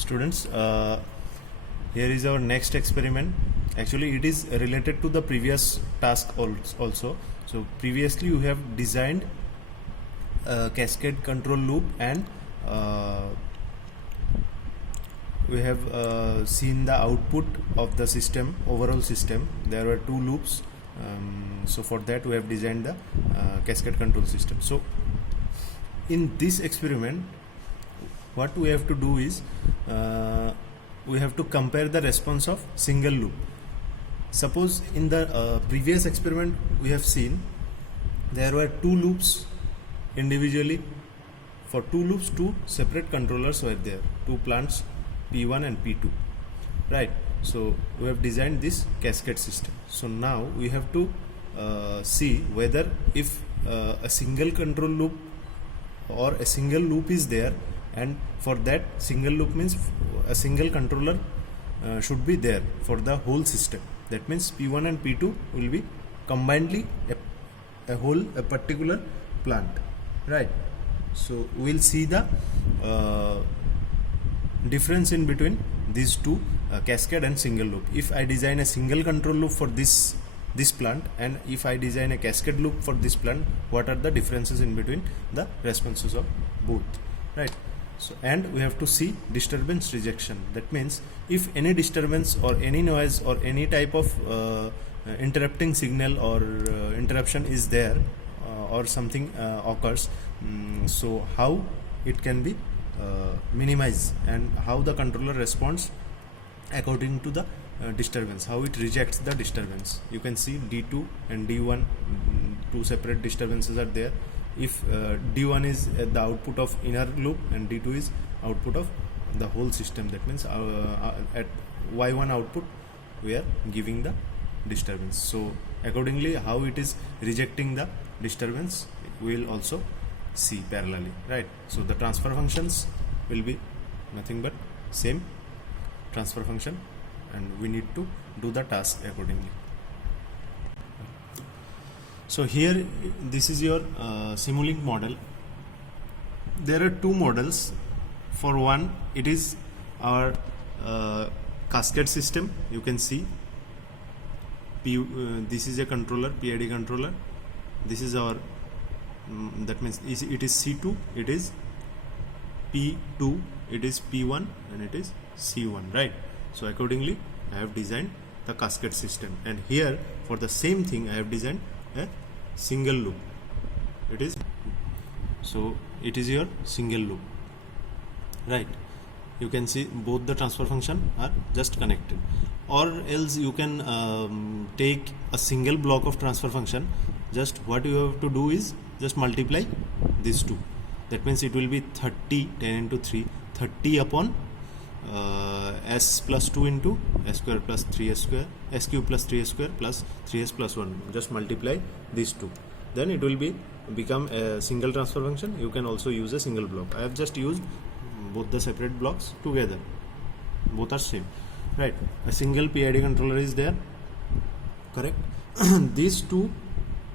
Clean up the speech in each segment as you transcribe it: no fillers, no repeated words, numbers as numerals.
Students, here is our next experiment. Actually it is related to the previous task also. So previously you have designed a cascade control loop, and we have seen the output of the system, overall system. There were two loops, so for that we have designed the cascade control system. So in this experiment what we have to do is we have to compare the response of single loop. Suppose in the previous experiment we have seen there were two loops individually. For two loops, two separate controllers were there, two plants P1 and P2, right? So we have designed this cascade system. So now we have to see whether if a single control loop or a single loop is there, and for that single loop means a single controller should be there for the whole system. That means P1 and P2 will be combinedly a particular plant, right? So we will see the difference in between these two, cascade and single loop. If I design a single control loop for this plant, and if I design a cascade loop for this plant, what are the differences in between the responses of both, right? So, and we have to see disturbance rejection. That means if any disturbance or any noise or any type of interrupting signal or interruption is there, or something occurs, so how it can be minimized, and how the controller responds according to the disturbance, how it rejects the disturbance. You can see D2 and D1, two separate disturbances are there. If D1 is the output of inner loop and D2 is output of the whole system, that means at Y1 output we are giving the disturbance. So accordingly how it is rejecting the disturbance we will also see parallelly, right? So the transfer functions will be nothing but same transfer function, and we need to do the task accordingly. So here this is your Simulink model. There are two models. For one, it is our cascade system. You can see this is a controller, PID controller. This is our that means it is C2, it is P2, it is P1, and it is C1, right? So accordingly I have designed the cascade system, and here for the same thing I have designed a single loop. It is, so it is your single loop, right? You can see both the transfer function are just connected, or else you can take a single block of transfer function. Just what you have to do is just multiply these two. That means it will be 30, 10 into 3, 30 upon s plus 2 into s square plus 3s square, s cube plus 3s square plus 3s plus 1. Just multiply these two, then it will become a single transfer function. You can also use a single block. I have just used both the separate blocks together, both are same, right? A single PID controller is there, correct? These two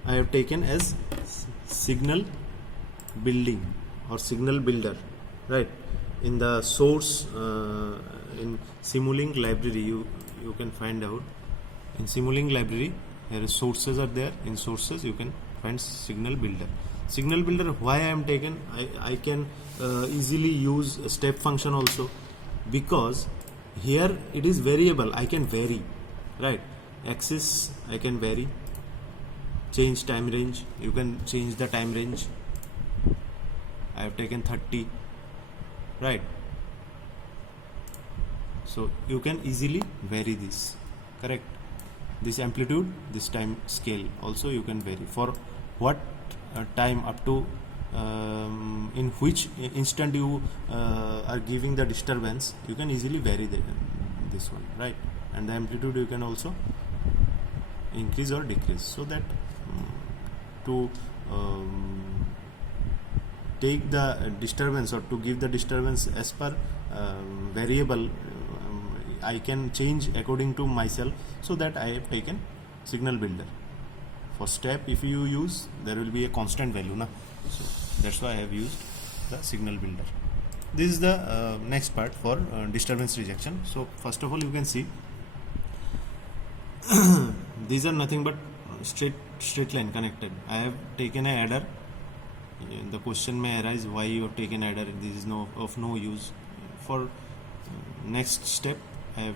I have taken as signal building or signal builder, right? In the source, in Simulink library you can find out. In Simulink library here is sources are there. In sources you can find signal builder. Signal builder, why I am taken, I can easily use a step function also, because here it is variable. I can vary, right? Axis I can vary, change time range, you can change the time range. I have taken 30, right? So you can easily vary this, correct? This amplitude, this time scale also you can vary. For what time up to in which instant you are giving the disturbance, you can easily vary this one, right? And the amplitude you can also increase or decrease, so that to take the disturbance or to give the disturbance as per variable, I can change according to myself. So that I have taken signal builder. For step, if you use, there will be a constant value, na? So that's why I have used the signal builder. this is the next part for disturbance rejection. So first of all, you can see these are nothing but straight line connected. I have taken a adder. The question may arise why you have taken adder. This is of no use. For next step, I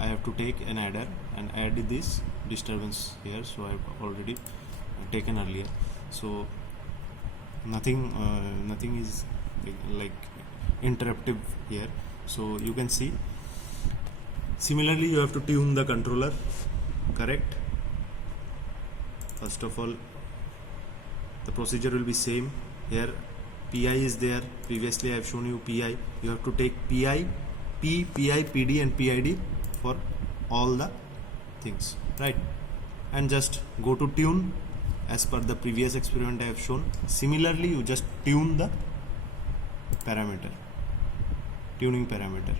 have to take an adder and add this disturbance here. So I have already taken earlier. So nothing is like interruptive here. So you can see. Similarly, you have to tune the controller. Correct. First of all, the procedure will be same. Here PI is there. Previously I have shown you PI. You have to take PI, PI, PD and PID for all the things, right? And just go to tune as per the previous experiment I have shown. Similarly, you just tune the parameter, tuning parameter.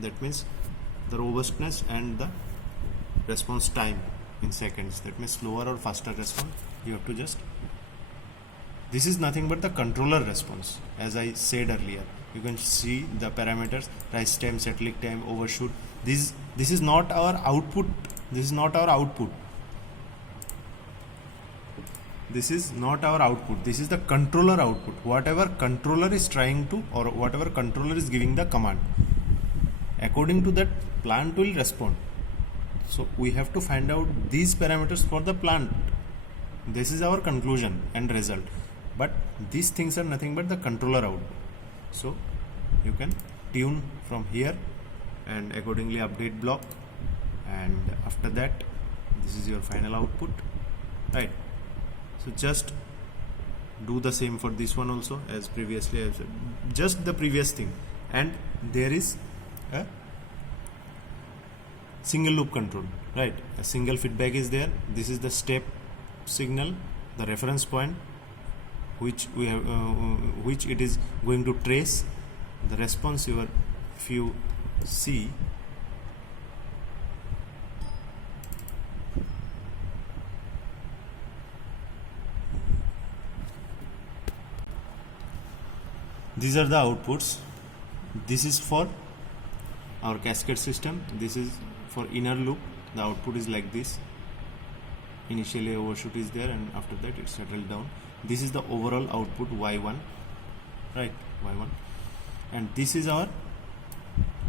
That means the robustness and the response time in seconds. That means slower or faster response. You have to just, this is nothing but the controller response. As I said earlier, you can see the parameters: rise time, settling time, overshoot. This is not our output. This is not our output. This is not our output. This is the controller output. Whatever controller is trying to, or whatever controller is giving the command, according to that, plant will respond. So we have to find out these parameters for the plant. This is our conclusion and result. But these things are nothing but the controller output. So you can tune from here and accordingly update block, and after that this is your final output, right? So just do the same for this one also, as previously I said, just the previous thing. And there is a single loop control, right? A single feedback is there. This is the step signal, the reference point which we have which it is going to trace the response. If you see, these are the outputs. This is for our cascade system. This is for inner loop. The output is like this. Initially overshoot is there, and after that it settled down. This is the overall output Y1, right? Y1, and this is our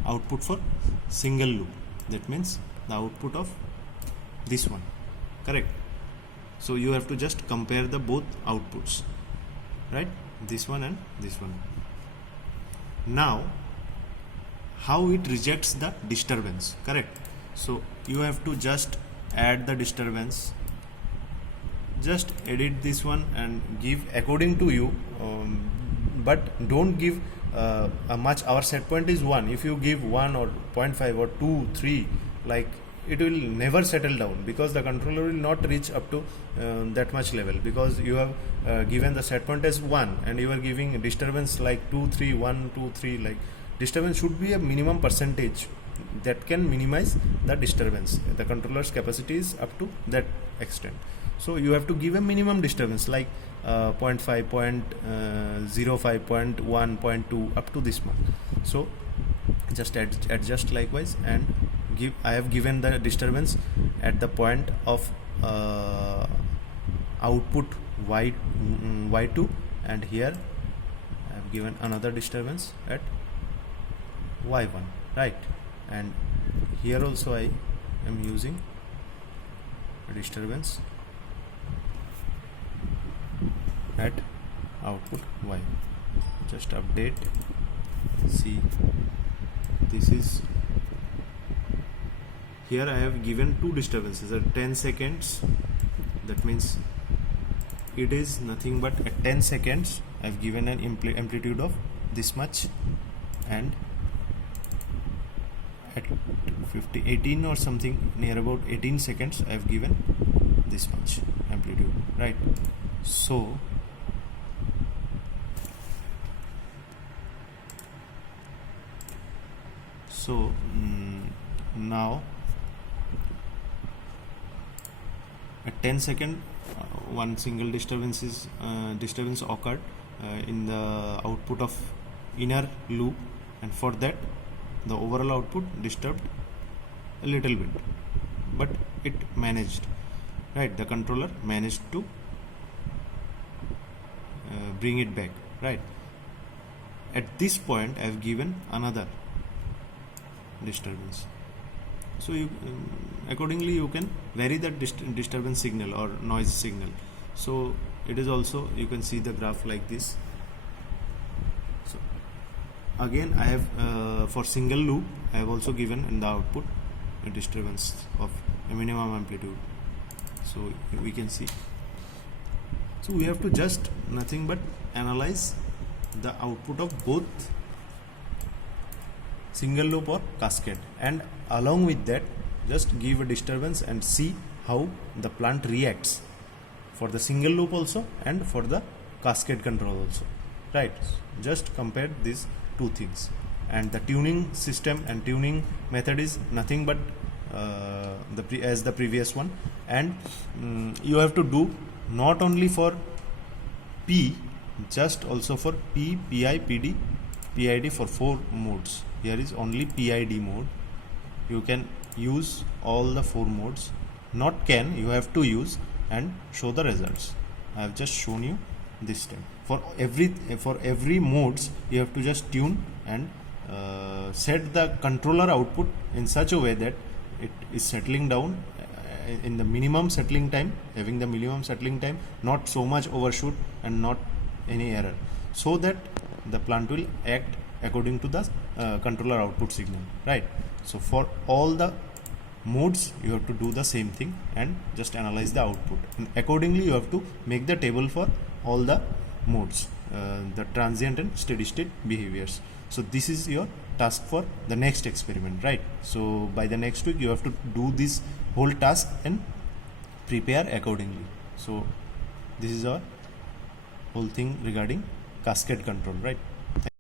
output for single loop. That means the output of this one, correct? So you have to just compare the both outputs, right? This one and this one. Now how it rejects the disturbance, correct? So you have to just add the disturbance, just edit this one and give according to you, but don't give a much. Our set point is 1. If you give 1 or 0.5 or 2, 3, like, it will never settle down, because the controller will not reach up to that much level, because you have given the set point as 1 and you are giving disturbance like 2, 3, 1, 2, 3. Like, disturbance should be a minimum percentage that can minimize the disturbance. The controller's capacity is up to that extent. So you have to give a minimum disturbance like 0.5, 0.05, 0.1, 0.2 up to this much. So just adjust likewise and give. I have given the disturbance at the point of output Y2, and here I have given another disturbance at Y1, right? And here also I am using a disturbance at output Y. Just update. See, this is, here I have given two disturbances at 10 seconds. That means it is nothing but at 10 seconds I have given an amplitude of this much, and at 18 or something, near about 18 seconds I have given this much amplitude, right? So now at 10 second one single disturbance occurred in the output of inner loop, and for that the overall output disturbed a little bit, but it managed, right? The controller managed to bring it back, right? At this point I have given another disturbance, so you accordingly you can vary that disturbance signal or noise signal. So it is also, you can see the graph like this. So again I have for single loop I have also given in the output a disturbance of a minimum amplitude, so we can see. So we have to just nothing but analyze the output of both single loop or cascade, and along with that just give a disturbance and see how the plant reacts for the single loop also and for the cascade control also, right? Just compare these two things, and the tuning system and tuning method is nothing but as the previous one. And you have to do not only for P, just also for P, PI, PD, PID for 4 modes. Here is only PID mode. You can use all the 4 modes, not can, you have to use and show the results. I have just shown you this time. For every modes you have to just tune and set the controller output in such a way that it is settling down in the minimum settling time, having the minimum settling time, not so much overshoot and not any error, so that the plant will act according to the controller output signal, right? So for all the modes you have to do the same thing and just analyze the output, and accordingly you have to make the table for all the modes, the transient and steady state behaviors. So this is your task for the next experiment, right? So by the next week you have to do this whole task and prepare accordingly. So this is our whole thing regarding cascade control, right?